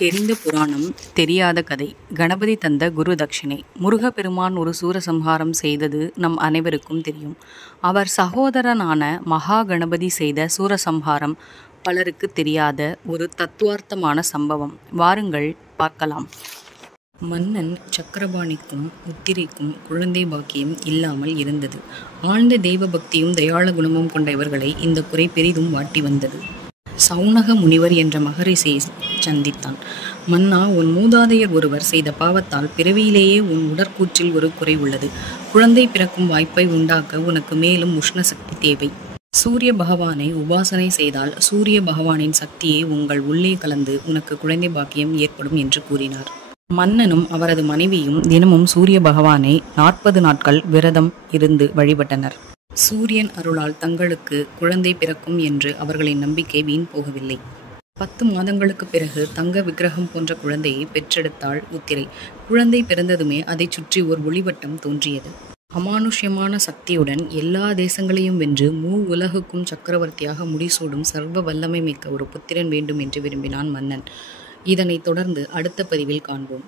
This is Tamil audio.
தெரிந்த புராணம் தெரியாத கதை. கணபதி தந்த குரு தட்சிணை. முருகப்பெருமான் ஒரு சூரசம்ஹாரம் செய்தது நம் அனைவருக்கும் தெரியும். அவர் சகோதரனான மகா கணபதி செய்த சூரசம்ஹாரம் பலருக்கு தெரியாத ஒரு தத்துவார்த்தமான சம்பவம். வாருங்கள் பார்க்கலாம். மன்னன் சக்கரபாணிக்கும் உத்திரைக்கும் குழந்தை பாக்கியம் இல்லாமல் இருந்தது. ஆழ்ந்த தெய்வ பக்தியும் தயாள குணமும் கொண்ட இவர்களை இந்த குறை பெரிதும் வாட்டி வந்தது. சௌனக முனிவர் என்ற மகரிஷியை சந்தித்தான். மன்னா, உன் மூதாதையர் ஒருவர் செய்த பாவத்தால் பிறவியிலேயே உன் உடற்கூற்றில் ஒரு குறை உள்ளது. குழந்தை பிறக்கும் வாய்ப்பை உண்டாக்க உனக்கு மேலும் உஷ்ண சக்தி தேவை. சூரிய பகவானை உபாசனை செய்தால் சூரிய பகவானின் சக்தியை உங்கள் உள்ளே கலந்து உனக்கு குழந்தை பாக்கியம் ஏற்படும் என்று கூறினார். மன்னனும் அவரது மனைவியும் தினமும் சூரிய பகவானை 40 நாட்கள் விரதம் இருந்து வழிபட்டனர். சூரியன் அருளால் தங்களுக்கு குழந்தை பிறக்கும் என்று அவர்களின் நம்பிக்கை வீண் போகவில்லை. 10 மாதங்களுக்கு பிறகு தங்க விக்கிரகம் போன்ற குழந்தையை பெற்றெடுத்தாள் உத்திரை. குழந்தை பிறந்ததுமே அதை சுற்றி ஒரு ஒளிவட்டம் தோன்றியது. அமானுஷ்யமான சக்தியுடன் எல்லா தேசங்களையும் வென்று உலகுக்கும் சக்கரவர்த்தியாக முடிசூடும் சர்வ வல்லமை மிக்க ஒரு புத்திரன் வேண்டும் என்று விரும்பினான் மன்னன். இதனைத் தொடர்ந்து அடுத்த பதிவில் காண்போம்.